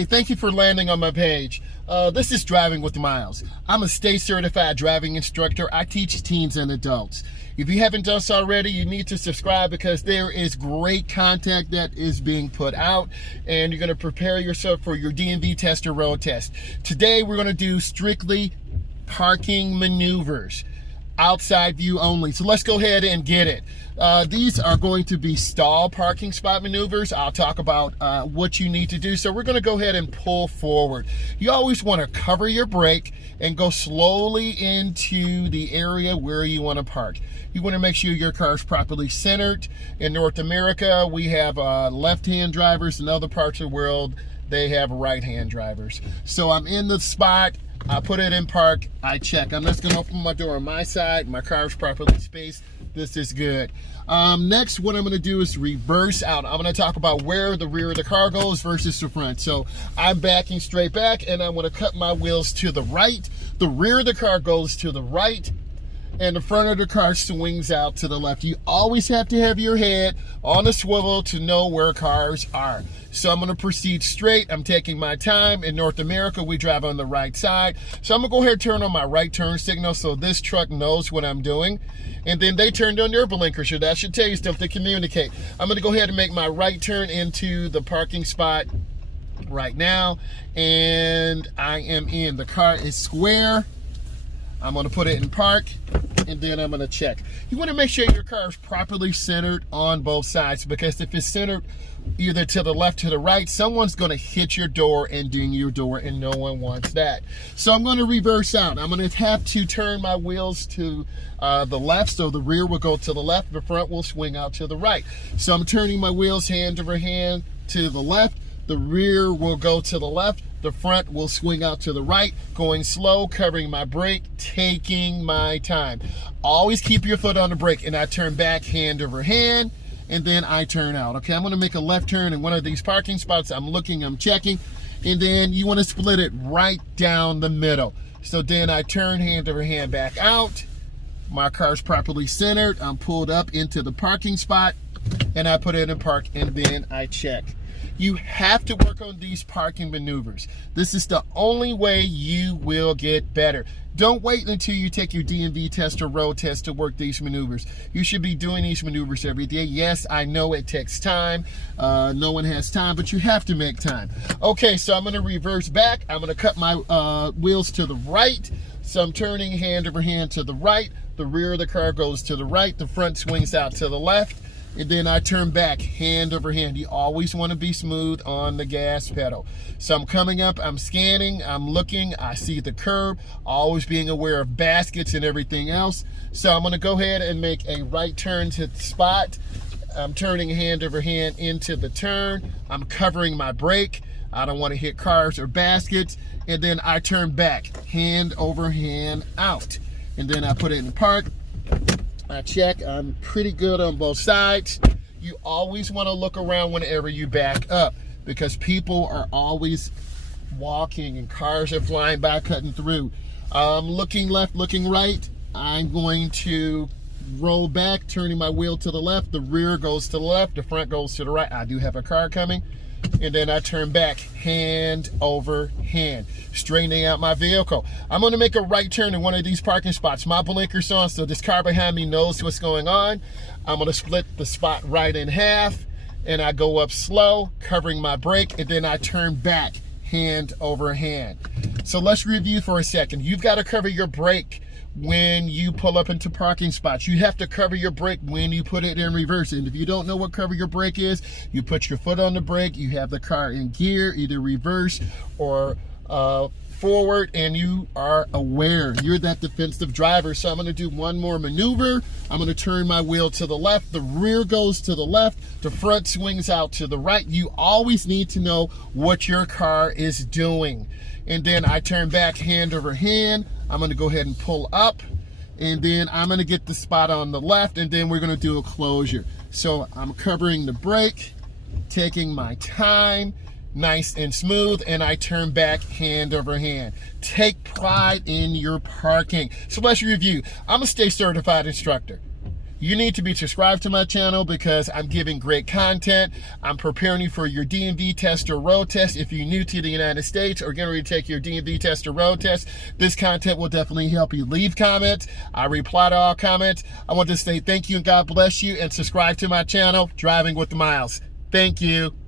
Hey, thank you for landing on my page. This is Driving with Miles. I'm a state certified driving instructor. I teach teens and adults. If you haven't done so already, you need to subscribe because there is great content that is being put out, and you're going to prepare yourself for your DMV test or road test. Today, we're going to do strictly parking maneuvers. Outside view only. So let's go ahead and get it. These are going to be stall parking spot maneuvers. I'll talk about what you need to do. So we're going to go ahead and pull forward. You always want to cover your brake and go slowly into the area where you want to park. You want to make sure your car is properly centered. In North America, we have left-hand drivers. In other parts of the world, they have right-hand drivers. So I'm in the spot. I put it in park, I check. I'm just gonna open my door on my side. My car is properly spaced. This is good. Next, what I'm gonna do is reverse out. I'm gonna talk about where the rear of the car goes versus the front. So I'm backing straight back and I'm gonna cut my wheels to the right. The rear of the car goes to the right and the front of the car swings out to the left. You always have to have your head on a swivel to know where cars are. So I'm gonna proceed straight. I'm taking my time. In North America, we drive on the right side. So I'm gonna go ahead and turn on my right turn signal so this truck knows what I'm doing. And then they turned on their blinkers, so that should tell you stuff to communicate. I'm gonna go ahead and make my right turn into the parking spot right now. And I am in. The car is square. I'm gonna put it in park, and then I'm gonna check. You wanna make sure your car is properly centered on both sides, because if it's centered either to the left or the right, someone's gonna hit your door and ding your door, and no one wants that. So I'm gonna reverse out. I'm gonna have to turn my wheels to the left, so the rear will go to the left, the front will swing out to the right. So I'm turning my wheels hand over hand to the left, the rear will go to the left, the front will swing out to the right, going slow, covering my brake, taking my time. Always keep your foot on the brake, and I turn back hand over hand, and then I turn out. Okay, I'm gonna make a left turn in one of these parking spots. I'm looking, I'm checking, and then you wanna split it right down the middle. So then I turn hand over hand back out. My car's properly centered. I'm pulled up into the parking spot, and I put it in park, and then I check. You have to work on these parking maneuvers. This is the only way you will get better. Don't wait until you take your DMV test or road test to work these maneuvers. You should be doing these maneuvers every day. Yes, I know it takes time. No one has time, but you have to make time. Okay, so I'm gonna reverse back. I'm gonna cut my wheels to the right. So I'm turning hand over hand to the right. The rear of the car goes to the right. The front swings out to the left. And then I turn back hand over hand. You always want to be smooth on the gas pedal. So I'm coming up, I'm scanning, I'm looking, I see the curb, always being aware of baskets and everything else. So I'm going to go ahead and make a right turn to the spot. I'm turning hand over hand into the turn. I'm covering my brake. I don't want to hit cars or baskets. And then I turn back hand over hand out. And then I put it in park. I check. I'm pretty good on both sides. You always want to look around whenever you back up, because people are always walking and cars are flying by, cutting through. Looking left, looking right. I'm going to roll back, turning my wheel to the left. The rear goes to the left, the front goes to the right. I do have a car coming. And then I turn back hand over hand, straightening out my vehicle. I'm going to make a right turn in one of these parking spots. My blinker's on, so this car behind me knows what's going on. I'm going to split the spot right in half, and I go up slow, covering my brake, and then I turn back hand over hand. So let's review for a second. You've got to cover your brake when you pull up into parking spots. You have to cover your brake when you put it in reverse. And if you don't know what cover your brake is, you put your foot on the brake, you have the car in gear, either reverse or forward, and you are aware. You're that defensive driver. So I'm going to do one more maneuver. I'm going to turn my wheel to the left. The rear goes to the left. The front swings out to the right. You always need to know what your car is doing. And then I turn back hand over hand. I'm going to go ahead and pull up, and then I'm going to get the spot on the left, and then we're going to do a closure. So I'm covering the brake, taking my time, nice and smooth, and I turn back hand over hand. Take pride in your parking. So let's review. I'm a state certified instructor. You need to be subscribed to my channel because I'm giving great content. I'm preparing you for your DMV test or road test. If you're new to the United States or getting ready to take your DMV test or road test, this content will definitely help you. Leave comments. I reply to all comments. I want to say thank you and God bless you, and subscribe to my channel, Driving with Miles. Thank you.